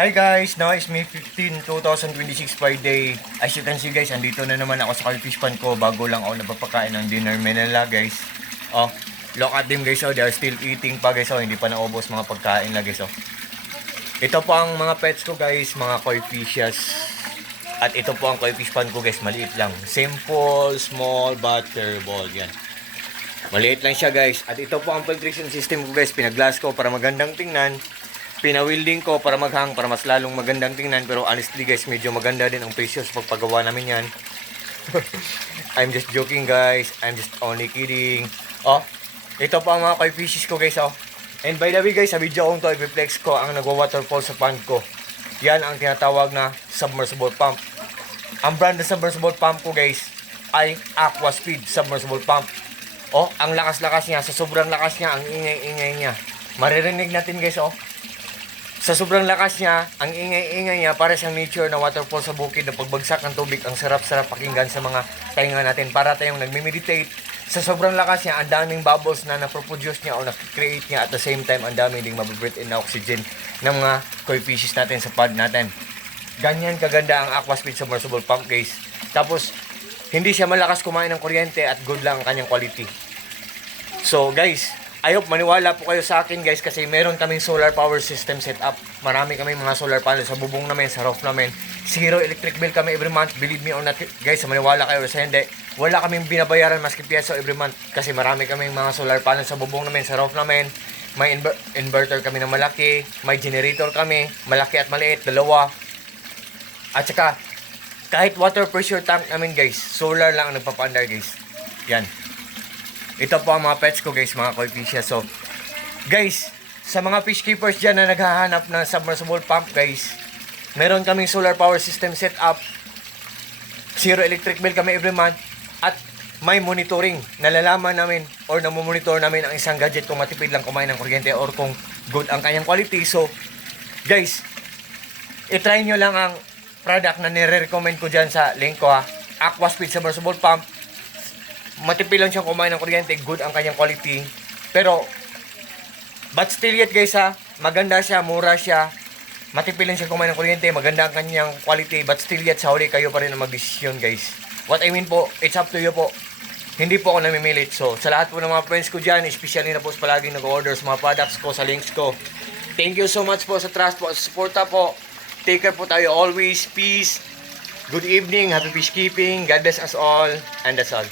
Hi guys, now is May 15, 2026 Friday. As you can see guys, andito na naman ako sa fish pan ko. Bago lang ako napapakain ng dinner Manila guys. Oh, look at them guys, oh, they are still eating pa guys. Oh, hindi pa naubos mga pagkain lang guys. Oh. Ito po ang mga pets ko guys, mga koi fishes. At ito po ang koi fish pan ko guys, maliit lang. Simple, small, butterball, yan. Maliit lang siya guys. At ito po ang filtration system ko guys, pinaglass ko para magandang tingnan. Pinawilding ko para maghang, para mas lalong magandang tingnan. Pero honestly guys, medyo maganda din ang presyo sa pagpagawa namin yan. I'm just joking guys, I'm just only kidding. Oh, ito po ang mga koi fishes ko guys. Oh. And by the way guys, sa video kong to, i-flex ko ang nagwa-waterfall sa pond ko. Yan ang tinatawag na submersible pump. Ang brand na submersible pump ko guys ay Aquaspeed submersible pump. Oh, ang lakas-lakas niya, sa sobrang lakas niya, ang ingay-ingay niya. Maririnig natin guys, oh. Sa sobrang lakas niya, ang ingay-ingay niya, para siyang nature na waterfall sa bukid na pagbagsak ng tubig. Ang sarap-sarap pakinggan sa mga tainga natin para tayong nagme-meditate. Sa sobrang lakas niya, ang daming bubbles na na-produce niya o na-create niya. At the same time, ang daming ding mabibreathe in na oxygen ng mga koi fishes natin sa pond natin. Ganyan kaganda ang Aquaspeed submersible pump guys. Tapos, hindi siya malakas kumain ng kuryente at good lang ang kanyang quality. So guys, I hope maniwala po kayo sa akin guys, kasi meron kaming solar power system setup. Marami kaming mga solar panels sa bubong namin, sa roof namin. Zero electric bill kami every month. Believe me or not guys, maniwala kayo sa hindi. Wala kaming binabayaran maski piyeso every month, kasi marami kaming mga solar panels sa bubong namin, sa roof namin. May inverter kami na malaki, may generator kami, malaki at maliit, dalawa. At saka, kahit water pressure tank namin guys, solar lang ang nagpapaandar guys. Yan. Ito po ang mga pets ko guys, mga koi fishes. So, guys, sa mga fish keepers dyan na naghahanap ng submersible pump guys, meron kaming solar power system setup. Zero electric bill kami every month. At may monitoring. Nalalaman namin or namomonitor namin ang isang gadget kung matipid lang kumain ng kuryente or kung good ang kanyang quality. So, guys, itry nyo lang ang product na nire-recommend ko dyan sa link ko ha. Aquaspeed submersible pump. Matipid lang siyang kumain ng kuryente, good ang kanyang quality. Pero, but still yet guys ha, maganda siya, mura siya. Matipid lang siya kumain ng kuryente, maganda ang kanyang quality. But still yet, sa huli kayo pa rin ang mag-desisyon guys. What I mean po, it's up to you po. Hindi po ako namimilit. So, sa lahat po ng mga friends ko dyan, especially na po sa palaging nag-order sa mga products ko, sa links ko. Thank you so much po sa trust po, sa suporta po. Take care po tayo always. Peace. Good evening. Happy fish keeping. God bless us all. And that's all.